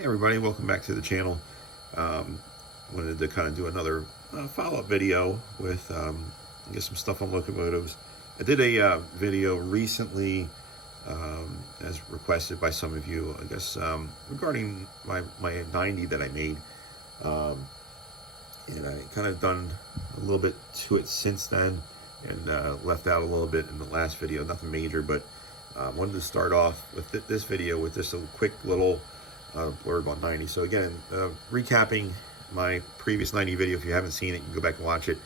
Hey everybody, welcome back to the channel. Wanted to kind of do another follow-up video with I guess some stuff on locomotives. I did a video recently as requested by some of you, I guess, regarding my 90 that I made. And I kind of done a little bit to it since then, and left out a little bit in the last video, nothing major, but wanted to start off with this video with just a quick little blurb on 90. So again, recapping my previous 90 video. If you haven't seen it, you can go back and watch it.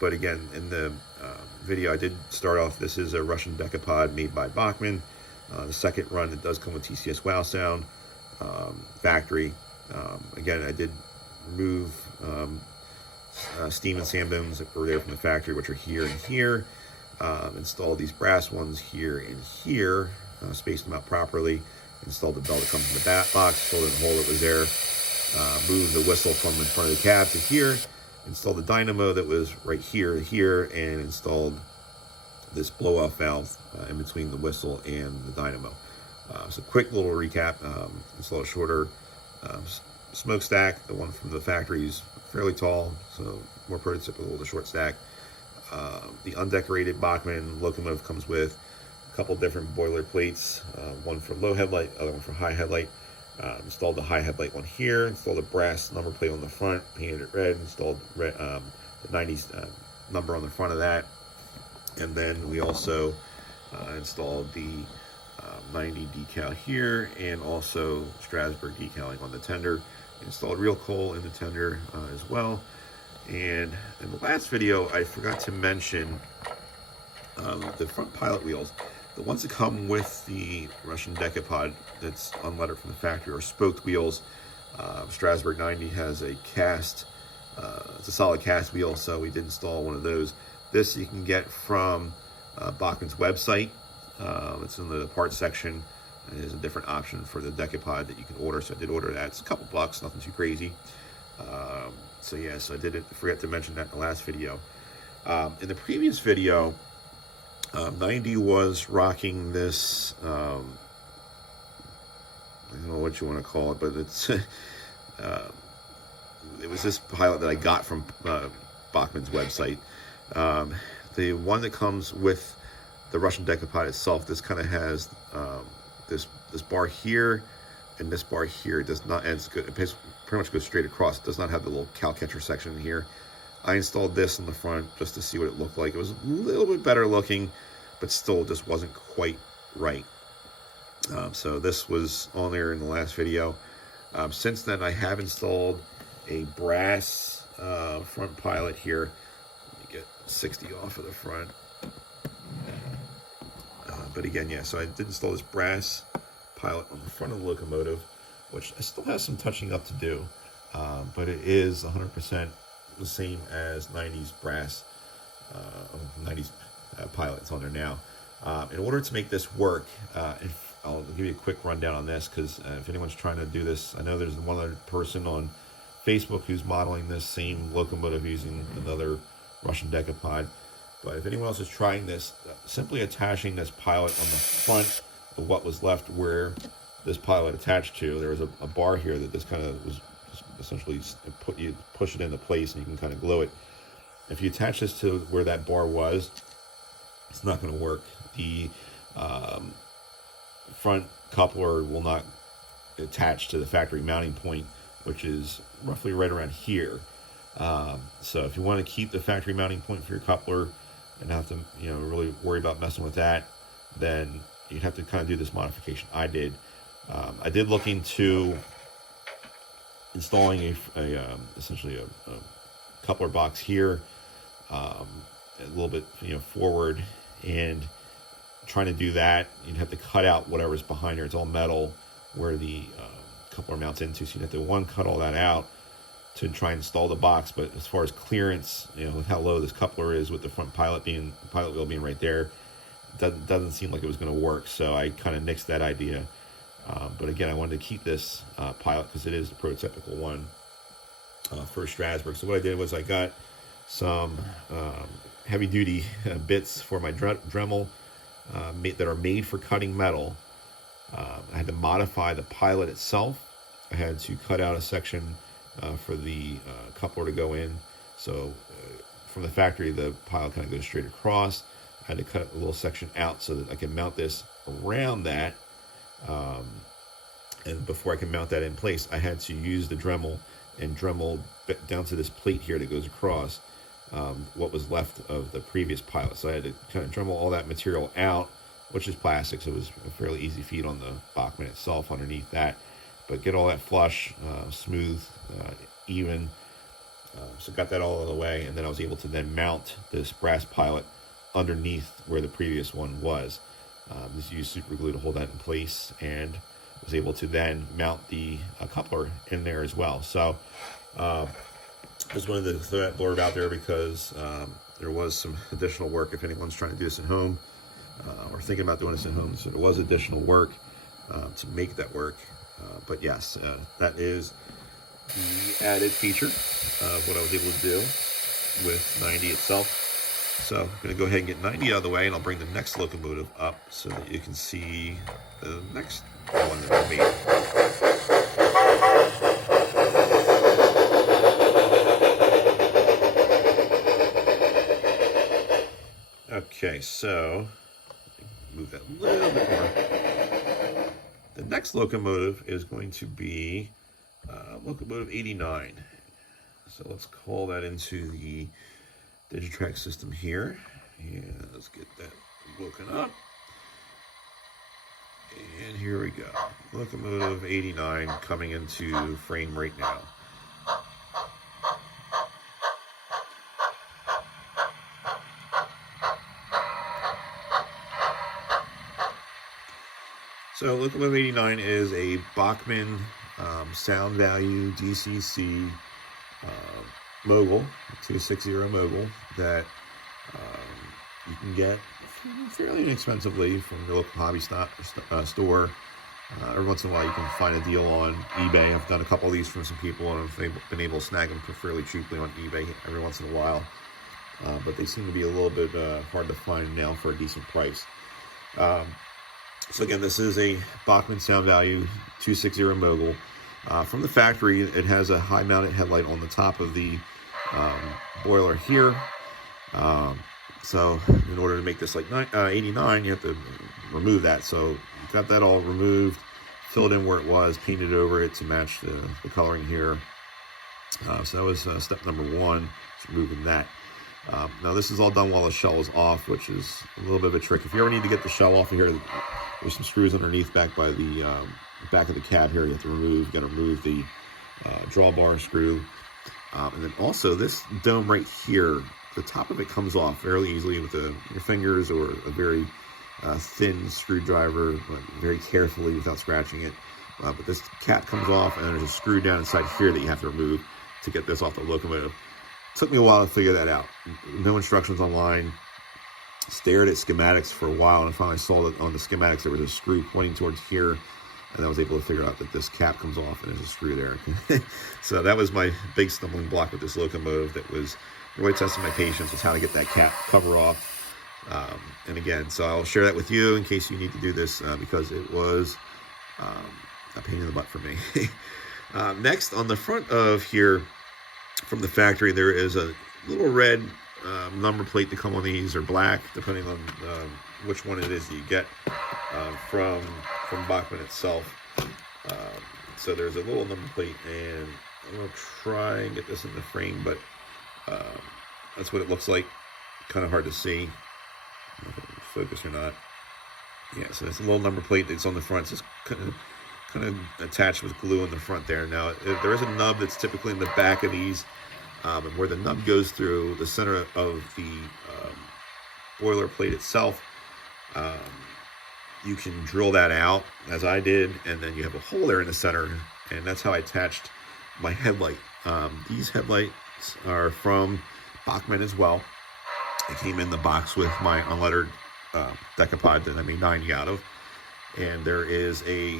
But again, in the video, I did start off, this is a Russian decapod made by Bachmann. The second run, it does come with TCS wow sound, factory. Again, I did remove steam and sand booms that were there from the factory, which are here and here. Installed these brass ones here and here, spaced them out properly. Installed the bell that comes in the back box, filled in the hole that was there, moved the whistle from in front of the cab to here, installed the dynamo that was right here to here, and installed this blow-off valve in between the whistle and the dynamo. So quick little recap. Installed a shorter smokestack. The one from the factory is fairly tall, so more prototypical with a short stack. The undecorated Bachmann locomotive comes with a couple different boiler plates, one for low headlight, other one for high headlight. Installed the high headlight one here, installed a brass number plate on the front, painted it red, installed red, the 90s number on the front of that. And then we also installed the 90 decal here, and also Strasburg decaling on the tender. Installed real coal in the tender as well. And in the last video, I forgot to mention the front pilot wheels. The ones that come with the Russian decapod that's unlettered from the factory are spoked wheels. Strasburg 90 has a cast, it's a solid cast wheel, so we did install one of those. This you can get from Bachmann's website. It's in the parts section. There's a different option for the decapod that you can order, so I did order that. It's a couple bucks, nothing too crazy. So yes, I did forget to mention that in the last video. In the previous video, 90 was rocking this, I don't know what you want to call it, but it's it was this pilot that I got from Bachmann's website. The one that comes with the Russian decapod itself, this kind of has this bar here and this bar here. It does not, and it's good, it pretty much goes straight across. It does not have the little cow catcher section here. I installed this in the front just to see what it looked like. It was a little bit better looking, but still just wasn't quite right. So this was on there in the last video. Since then, I have installed a brass front pilot here. Let me get 60 off of the front. But again, yeah, so I did install this brass pilot on the front of the locomotive, which I still have some touching up to do, but it is 100% the same as 90s brass, 90s pilots on there now. In order to make this work, I'll give you a quick rundown on this, because if anyone's trying to do this, I know there's one other person on Facebook who's modeling this same locomotive using another Russian decapod. But if anyone else is trying this, simply attaching this pilot on the front of what was left where this pilot attached to, there was a bar here that this kind of was essentially you push it into place and you can kind of glue it. If you attach this to where that bar was, it's not going to work. The front coupler will not attach to the factory mounting point, which is roughly right around here. So if you want to keep the factory mounting point for your coupler and not have to, really worry about messing with that, then you'd have to kind of do this modification. I did look into installing essentially a coupler box here, a little bit forward, and trying to do that, you'd have to cut out whatever's behind here. It's all metal where the coupler mounts into, so you'd have to cut all that out to try and install the box. But as far as clearance, with how low this coupler is, with the front pilot wheel being right there, doesn't seem like it was going to work. So I kind of nixed that idea. But again, I wanted to keep this pilot because it is the prototypical one for Strasburg. So what I did was I got some heavy duty bits for my Dremel that are made for cutting metal. I had to modify the pilot itself I had to cut out a section for the coupler to go in. So from the factory, the pile kind of goes straight across. I had to cut a little section out so that I can mount this around that. And before I can mount that in place, I had to use the Dremel and Dremel down to this plate here that goes across what was left of the previous pilot. So I had to kind of Dremel all that material out, which is plastic, so it was a fairly easy feat on the Bachmann itself underneath that. But get all that flush, smooth, even. So got that all out of the way, and then I was able to then mount this brass pilot underneath where the previous one was. Just used super glue to hold that in place, and was able to then mount the coupler in there as well. So just wanted to throw that blurb out there because there was some additional work if anyone's trying to do this at home or thinking about doing this at home. So there was additional work to make that work. But yes, that is the added feature of what I was able to do with 90 itself. So I'm going to go ahead and get 90 out of the way, and I'll bring the next locomotive up so that you can see the next one that I made. Okay, so move that a little bit more. The next locomotive is going to be Locomotive 89. So let's call that into the Digitrack system here. And let's get that woken up. And here we go. Locomotive 89 coming into frame right now. So Locomotive 89 is a Bachmann sound value DCC mogul, 260 mogul that you can get fairly inexpensively from your local hobby store. Every once in a while you can find a deal on eBay. I've done a couple of these from some people and I've been able to snag them for fairly cheaply on eBay every once in a while. But they seem to be a little bit hard to find now for a decent price. So again, this is a Bachmann sound value 260 mogul. From the factory, it has a high mounted headlight on the top of the boiler here. So in order to make this like 89, you have to remove that. So got that all removed, filled in where it was, painted over it to match the coloring here. So that was step number one, removing that. Now this is all done while the shell is off, which is a little bit of a trick. If you ever need to get the shell off of here, there's some screws underneath back by the back of the cab here. You have to remove, got to remove the drawbar screw. And then also this dome right here, the top of it comes off fairly easily with your fingers or a very thin screwdriver, but very carefully without scratching it. But this cap comes off, and there's a screw down inside here that you have to remove to get this off the locomotive. Took me a while to figure that out. No instructions online. Stared at schematics for a while, and I finally saw that on the schematics there was a screw pointing towards here, and I was able to figure out that this cap comes off and there's a screw there. So that was my big stumbling block with this locomotive. That was really testing my patience, is how to get that cap cover off. And again, so I'll share that with you in case you need to do this because it was a pain in the butt for me. Next, on the front of here from the factory, there is a little red number plate to come on these, or black, depending on which one it is that you get from Bachmann itself. So there's a little number plate, and I'm going to try and get this in the frame, but that's what it looks like. Kind of hard to see. I don't know if it'll focus or not. Yeah, so it's a little number plate that's on the front. It's just kind of attached with glue in the front there. Now, there is a nub that's typically in the back of these, and where the nub goes through the center of the boiler plate itself, you can drill that out, as I did, and then you have a hole there in the center, and that's how I attached my headlight. These headlights are from Bachmann as well. It came in the box with my unlettered decapod that I made 90 out of, and there is a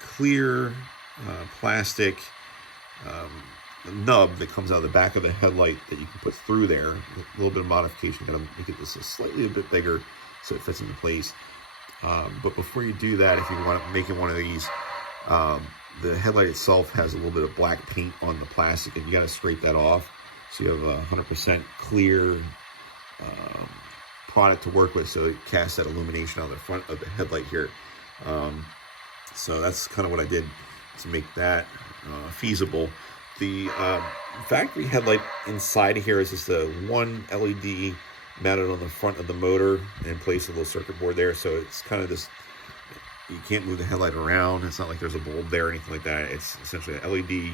clear plastic nub that comes out of the back of the headlight that you can put through there. A little bit of modification, got to make it this slightly a bit bigger so it fits into place. But before you do that, if you want to make it one of these, the headlight itself has a little bit of black paint on the plastic, and you got to scrape that off so you have a 100% clear product to work with, so it casts that illumination on the front of the headlight here. So that's kind of what I did to make that feasible. The factory headlight inside of here is just a one LED mounted on the front of the motor and place a little circuit board there, so it's kind of this, you can't move the headlight around. It's not like there's a bulb there or anything like that. It's essentially an LED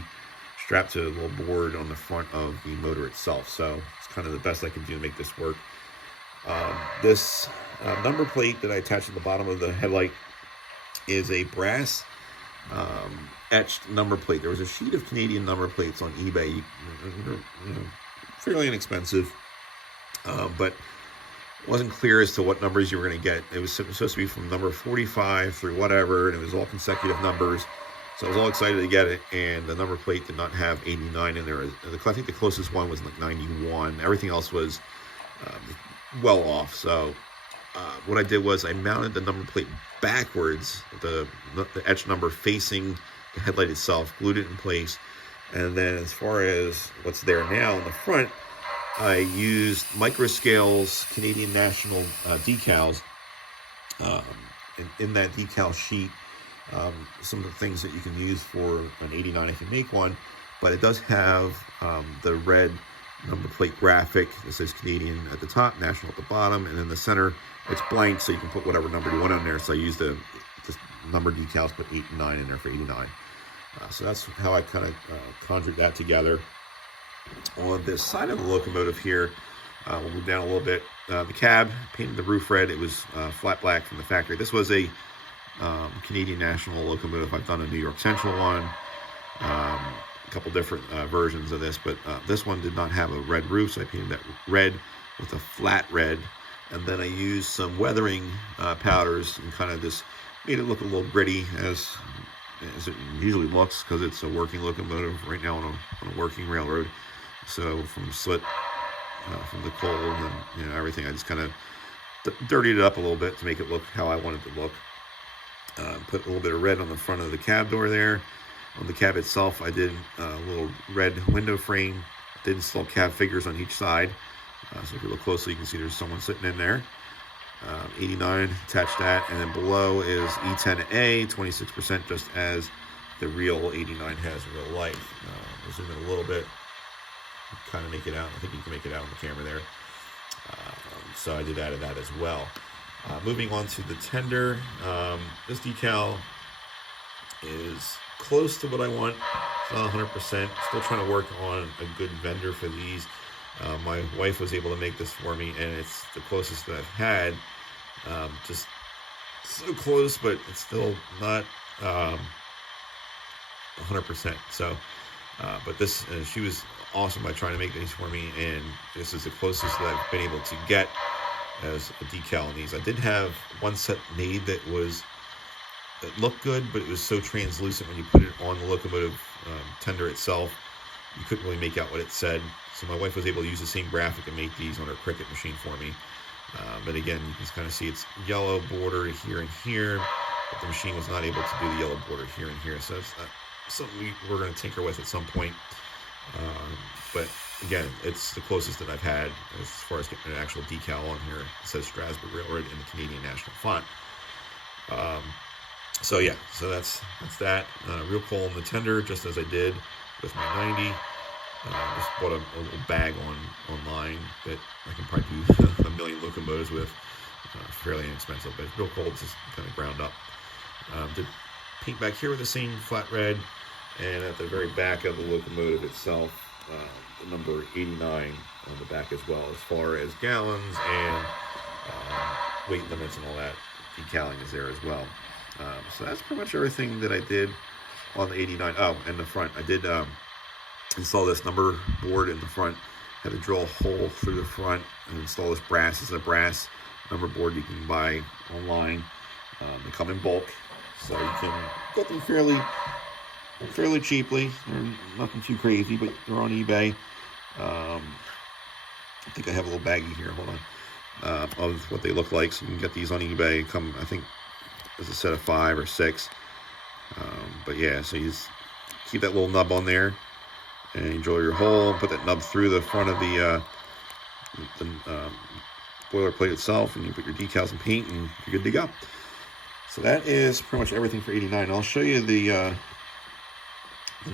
strapped to a little board on the front of the motor itself. So it's kind of the best I can do to make this work. This number plate that I attached at the bottom of the headlight is a brass etched number plate. There was a sheet of Canadian number plates on eBay, you know, fairly inexpensive, but it wasn't clear as to what numbers you were going to get. It was supposed to be from number 45 through whatever, and it was all consecutive numbers. So I was all excited to get it, and the number plate did not have 89 in there. I think the closest one was like 91. Everything else was well off. So what I did was I mounted the number plate backwards, the etched number facing the headlight itself, glued it in place, and then as far as what's there now in the front, I used microscales Canadian National decals. In that decal sheet, some of the things that you can use for an 89 if you make one, but it does have the red number plate graphic that says Canadian at the top, National at the bottom, and in the center it's blank, so you can put whatever number you want on there. So I used the number decals, put 8 and 9 in there for 89. So that's how I kind of conjured that together. On this side of the locomotive here, we'll move down a little bit. The cab, painted the roof red. It was flat black from the factory. This was a Canadian National locomotive. I've done a New York Central one, a couple different versions of this, but this one did not have a red roof, so I painted that red with a flat red, and then I used some weathering powders and kind of just made it look a little gritty as it usually looks, because it's a working locomotive right now on a working railroad. So from soot, from the cold, and everything, I just kind of dirtied it up a little bit to make it look how I wanted to look. Put a little bit of red on the front of the cab door there. On the cab itself, I did a little red window frame. Did install cab figures on each side. So if you look closely, you can see there's someone sitting in there. 89, attached that, and then below is E10A, 26%, just as the real 89 has in real life. I'll zoom in a little bit, kind of make it out. I think you can make it out on the camera there. So I did add that as well. Moving on to the tender, this decal is close to what I want. It's not 100%. Still trying to work on a good vendor for these. My wife was able to make this for me, and it's the closest that I've had. Just so close, but it's still not 100%. So, but this, she was awesome by trying to make these for me, and this is the closest that I've been able to get as a decal on these. I did have one set made that looked good, but it was so translucent when you put it on the locomotive tender itself, you couldn't really make out what it said. So my wife was able to use the same graphic and make these on her Cricut machine for me. But again, you can kind of see it's yellow border here and here, but the machine was not able to do the yellow border here and here. So it's something we're going to tinker with at some point. But again, it's the closest that I've had as far as getting an actual decal on here. It says Strasburg Railroad in the Canadian National font. So yeah, so that's that. Real cool on the tender, just as I did with my 90. Just bought a little bag online that I can probably do a million locomotives with. Fairly inexpensive, but it's real cool. It's just kind of ground up. Did paint back here with the same flat red, and at the very back of the locomotive itself, the number 89 on the back as well, as far as gallons and weight limits and all that. Decaling is there as well. So that's pretty much everything that I did on the 89. Oh, and the front, I did install this number board in the front. Had to drill a hole through the front and install this brass. This is a brass number board you can buy online. They come in bulk, so you can get them fairly cheaply. They're nothing too crazy, but they're on eBay. I think I have a little baggie here. Hold on. Of what they look like, so you can get these on eBay. Come, I think, as a set of 5 or 6. But yeah, so you just keep that little nub on there and you drill your hole, put that nub through the front of the boilerplate itself, and you put your decals and paint, and you're good to go. So that is pretty much everything for 89. I'll show you the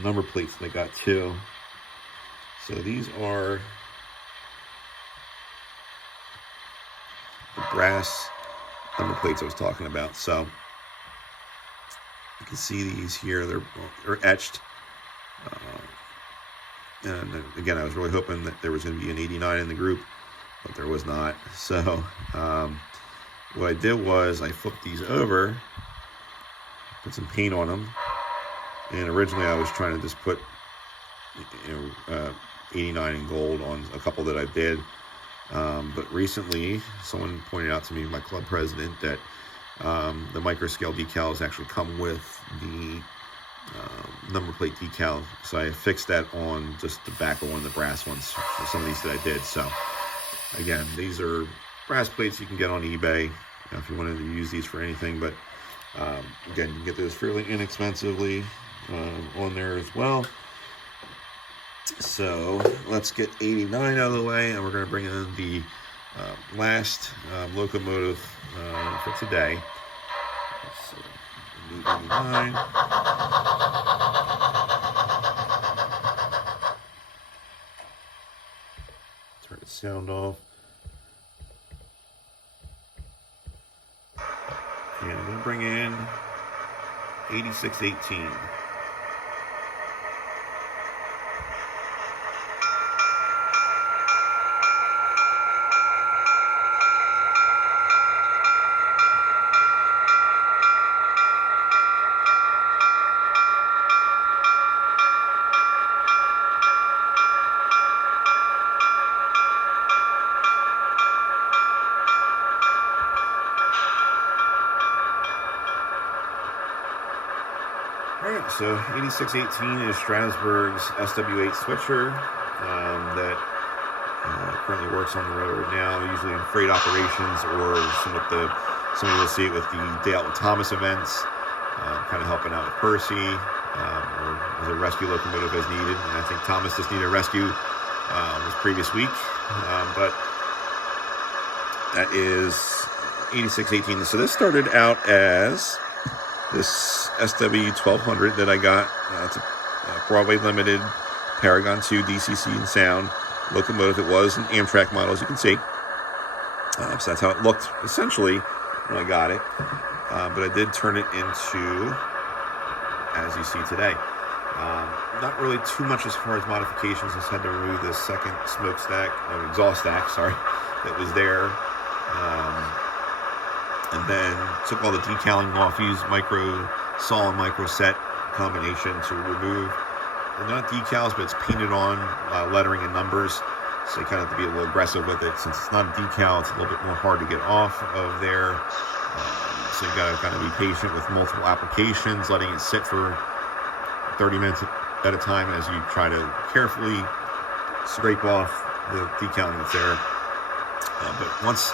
number plates that I got too. So these are the brass number plates I was talking about. So you can see these here, they're etched. And again, I was really hoping that there was going to be an 89 in the group, but there was not. So what I did was I flipped these over, put some paint on them, and originally I was trying to just put 89 in gold on a couple that I did. But recently, someone pointed out to me, my club president, that the micro scale decals actually come with the number plate decal. So I fixed that on just the back of one of the brass ones for some of these that I did. So again, these are brass plates you can get on eBay if you wanted to use these for anything. But again, you can get those fairly inexpensively on there as well. So let's get 89 out of the way, and we're going to bring in the last locomotive for today. So, 89. Turn the sound off. And I'm going to bring in 8618. Alright, so 8618 is Strasburg's SW8 switcher that currently works on the railroad now, usually in freight operations, or some of you'll see it with the Day Out with Thomas events, kind of helping out with Percy, or as a rescue locomotive as needed. And I think Thomas just needed a rescue this previous week, but that is 8618. So this started out as this SW1200 that I got. It's a Broadway Limited Paragon 2 DCC and sound locomotive. It was an Amtrak model, as you can see. So that's how it looked essentially when I got it. But I did turn it into, as you see today. Not really too much as far as modifications. Just had to remove this second exhaust stack, that was there. And then took all the decaling off, used micro saw and micro set combination to remove, they're not decals, but it's painted on lettering and numbers. So you kind of have to be a little aggressive with it. Since it's not a decal, it's a little bit more hard to get off of there. So you got to kind of be patient with multiple applications, letting it sit for 30 minutes at a time as you try to carefully scrape off the decaling that's there. But once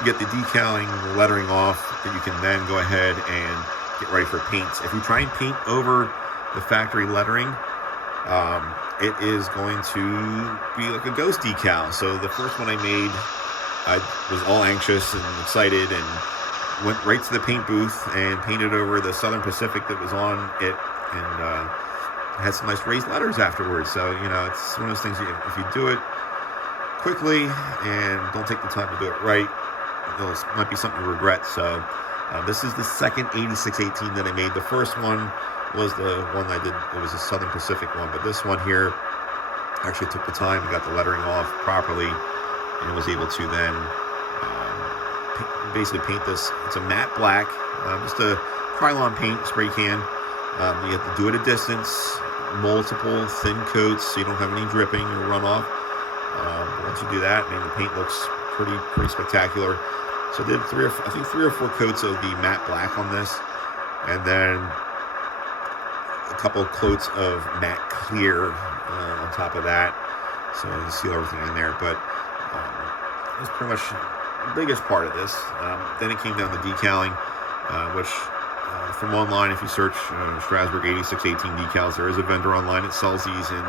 you get the decaling, the lettering off, that you can then go ahead and get ready for paints. If you try and paint over the factory lettering, it is going to be like a ghost decal. So the first one I made, I was all anxious and excited and went right to the paint booth and painted over the Southern Pacific that was on it, and had some nice raised letters afterwards. So, it's one of those things, if you do it quickly and don't take the time to do it right, it might be something to regret. So this is the second 8618 that I made. The first one was the one I did, it was a Southern Pacific one, but this one here actually took the time and got the lettering off properly, and was able to then basically paint this. It's a matte black, just a Krylon paint spray can. You have to do it at a distance, multiple thin coats, so you don't have any dripping or runoff. Once you do that, the paint looks pretty spectacular. So I did three or four coats of the matte black on this, and then a couple of coats of matte clear on top of that, so you seal everything in there. But it was pretty much the biggest part of this. Then it came down to decaling, which from online. If you search Strasburg 8618 decals, there is a vendor online that sells these in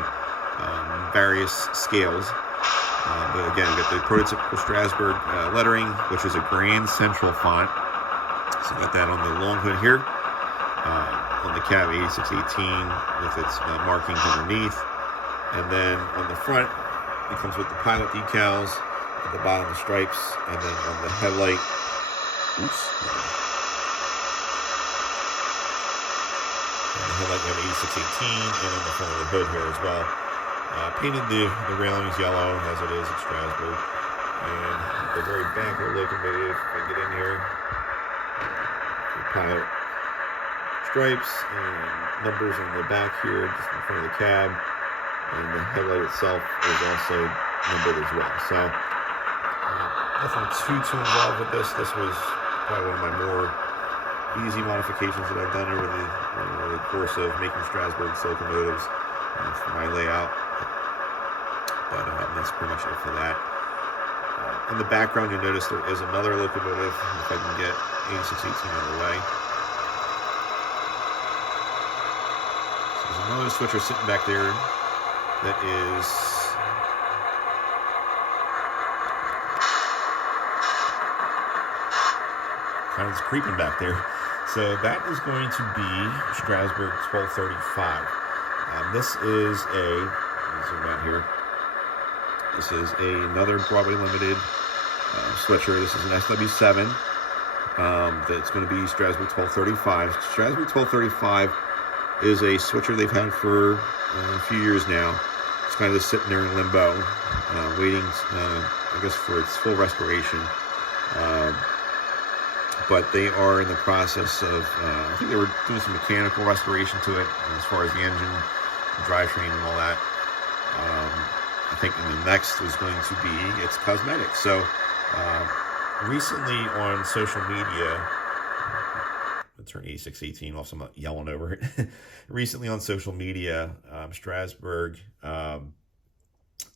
various scales. But again, you got the prototypical Strasburg lettering, which is a Grand Central font. So you got that on the long hood here, on the cab 8618 with its markings underneath. And then on the front, it comes with the pilot decals, at the bottom the stripes, and then on the headlight, headlight we have 8618, and on the front of the hood here as well. Painted the railings yellow as it is at Strasburg. And at the very back of the locomotive, if I get in here, the pilot stripes and numbers on the back here, just in front of the cab. And the headlight itself is also numbered as well. So nothing too involved with this. This was probably one of my more easy modifications that I've done over the course of making Strasburg's locomotives for my layout. But that's pretty much it for that. In the background, you'll notice there is another locomotive. If I can get 8618 out of the way. So there's another switcher sitting back there that is kind of creeping back there. So that is going to be Strasburg 1235. This is zoom out here. This is another Broadway Limited switcher. This is an SW7. That's going to be Strasburg 1235. Strasburg 1235 is a switcher they've had for a few years now. It's kind of just sitting there in limbo, waiting, I guess, for its full restoration. But they are in the process of, I think they were doing some mechanical restoration to it as far as the engine, the drivetrain, and all that. I think in the next is going to be its cosmetics. So recently on social media, I'll turn 8618 off so I'm not yelling over it. Recently on social media, Strasburg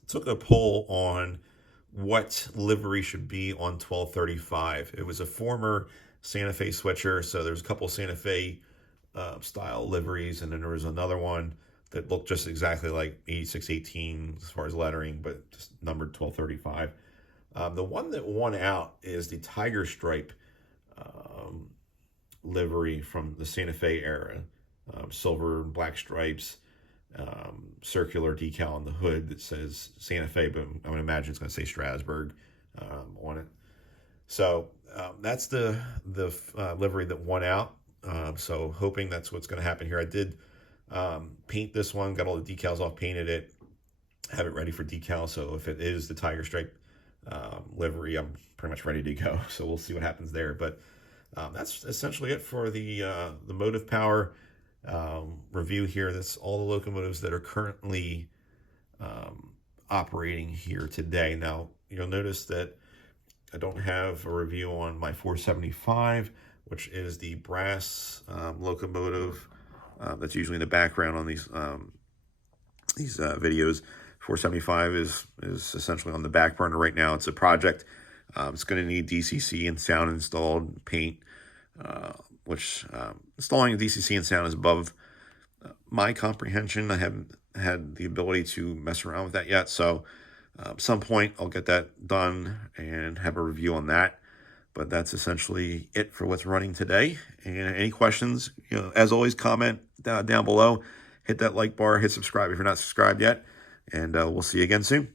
took a poll on what livery should be on 1235. It was a former Santa Fe switcher, so there's a couple Santa Fe style liveries, and then there was another one that looked just exactly like 8618 as far as lettering, but just numbered 1235. The one that won out is the Tiger Stripe livery from the Santa Fe era. Silver and black stripes, circular decal on the hood that says Santa Fe, but I would imagine it's going to say Strasburg on it. So that's the livery that won out. So hoping that's what's going to happen here. I did paint this one, got all the decals off, painted it, have it ready for decal. So if it is the Tiger Stripe livery, I'm pretty much ready to go. So we'll see what happens there. But that's essentially it for the motive power review here. That's all the locomotives that are currently operating here today. Now, you'll notice that I don't have a review on my 475, which is the brass locomotive that's usually in the background on these videos. 475 is essentially on the back burner right now. It's a project. It's going to need DCC and sound installed, paint, which installing DCC and sound is above my comprehension. I haven't had the ability to mess around with that yet. So at some point I'll get that done and have a review on that. But that's essentially it for what's running today. And any questions, as always, comment down below. Hit that like bar, hit subscribe if you're not subscribed yet. And we'll see you again soon.